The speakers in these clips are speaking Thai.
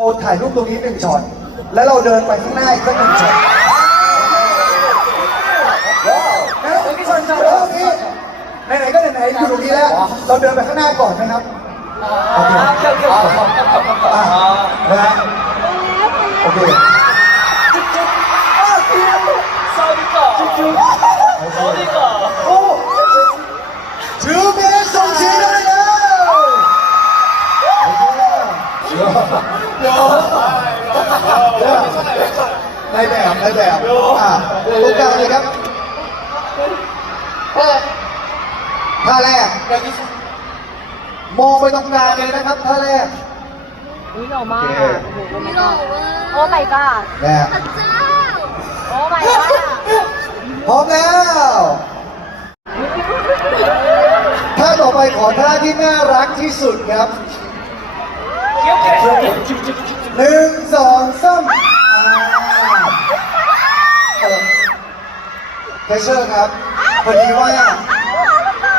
เราถ่ายรูปตรงนี้หนึ่งช็อต แล้วเราเดินไปข้างหน้าอีกสักหนึ่งช็อตว้าวนะโอเคไหนๆก็ไหนๆอยู่ตรงนี้แล้ว เราเดินไปข้างหน้าก่อนไหมครับโอเคอะนะฮะโอเคโอ้ ในแบบในแบบอะตรงกลางเลยครับท่าแรก มองไปตรงกลางเลยนะครับท่าแรกอุ้ยหล่อมากโอเคโอ้โหโอ้ my god นะโอ้ my god พร้อมแล้วท่าต่อไปขอท่าที่น่ารักที่สุดครับหนึ่งสองสาม เทเชอร์ครับพอดีว่า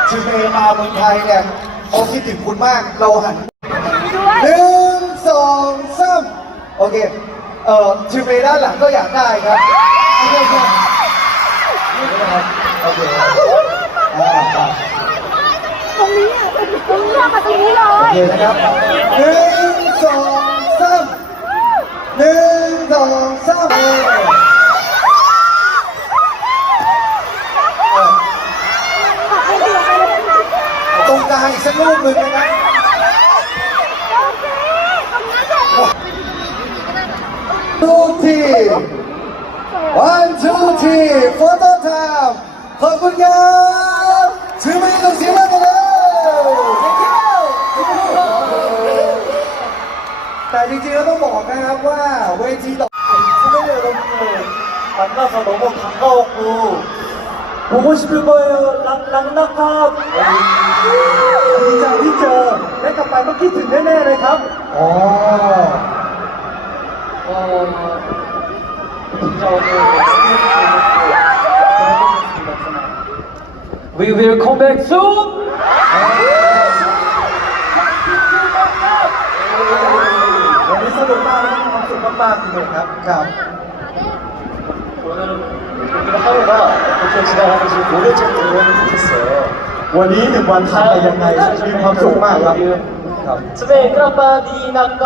ทีเมย์มาเมืองไทยเนี่ยเขาคิดถึงคุณมากเราหันหนึ่งสองสามโอเค เอ่อทีเมย์ด้านหลังก็อยากได้ครับโอเคโอเคโอเคอ่าอ่าตรงนี้อะตรงนี้อะมาตรงนี้เลโอยเคนะครับหนึ่งสองสามหนึ่งสองสามเออเออต สักลูกหนึ่งนะครักที one two three photo time ขอบคุณครับซื้อมาต้องเสียมากเลยแต่จริงๆแล้วต้องบอกนะครับว่าเวทีต่อไม่ได้ลงเลยมันก็สมบูรณ์ทั้งโลกดู 보고 싶을 거예요. 락, 락락합. ดีใจที่เจอและกลับไปต้องคิดถึงแน่ๆเลยครับ อ๋อ 어, 진짜 오늘 We will come back soon. วันนี้สนุกมากและมีความสุขมากๆจริงๆครับ ครับ 오늘은 오늘 하루가 어떻게 지나가는지 모를 정도로 행복했어요. วันนี้หนึ่งวันผ่านไปยังไงมีความสุขมากครับ ครับ 집에 크라파 디나까?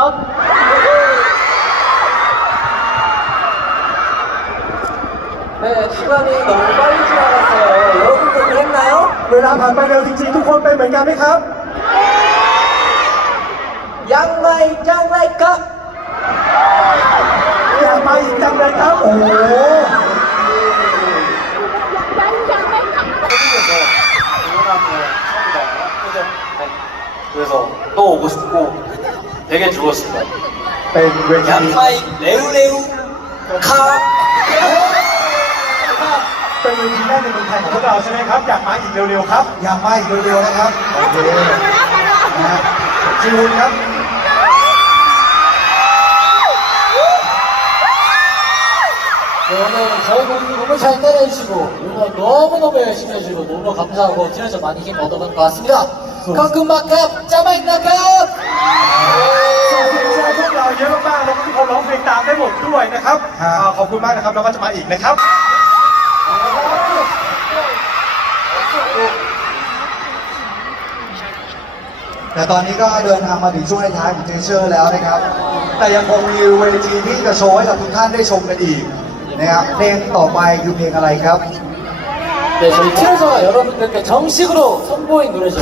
네, 시간이 너무 빨리 지나갔어요. 여러분도 그랬나요? เวลาผ่านไปเร็วจริงๆ ทุกคนเป็นเหมือนกันไหมครับ 양마이 짱라이까? อยากมาอีกจังเลยครับ โอ้โห 그래서 또 오고 싶고 되게 즐거웠습니다. เป็นเวที 양파이 레우레우 카 เป็นเวทีแรกในเมืองไทยของพวกเราใช่ไหมครับ อยากมาอีกเร็วๆครับ อยากมาอีกเร็วๆนะครับ โอเคนะฮะจูนครับ 오늘 저희 곡 너무 잘 따라해주시고 응원 너무너무 열심히 해주시고 너무 감사하고 팀에서 많이 힘 얻어간 것 같습니다. ขอบคุณมากครับจะไม่นะครับพวกเราเยอะมากๆแล้วก็ทุกคนร้องเพลงตามได้หมดด้วยนะครับขอบคุณมากนะครับแล้วก็จะมาอีกนะครับแต่ตอนนี้ก็เดินทางมาถึงช่วงท้ายของเทเชอร์แล้วนะครับ แต่ยังคงมีเวทีที่จะโชว์ให้กับทุกท่านได้ชมกันอีกนะครับเพลงต่อไปคือเพลงอะไรครับ 네, 저희 트레저가 여러분들께 정식으로 선보인 노래죠.